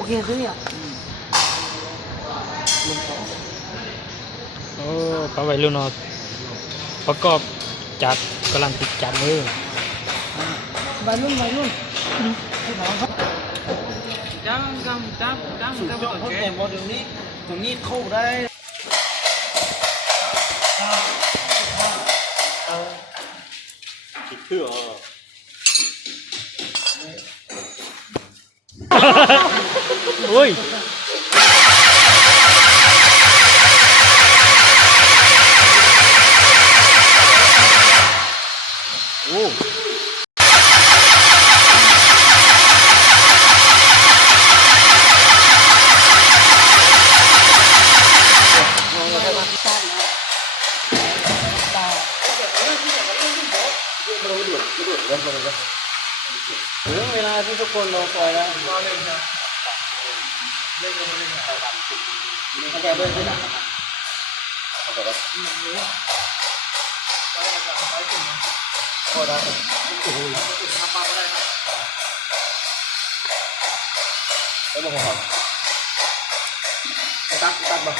โอเคซื้ออ่ะโอ้ปลาไวรุ่นนอประกอบจัดกำลังติดจัดเลยวัยรุ่นสุดยอดเพราะแต่โมเดลนี้ตรงนี้เข้าได้คิดเพื่อโอ้ยโอ้ถึงเวลาที่ทุกคนรอคอยแล้วเข้าใจเบิ้ลขึ้นอ่ะเข้าใจปะก็ได้โอ้โหแล้วบอกว่าตักมา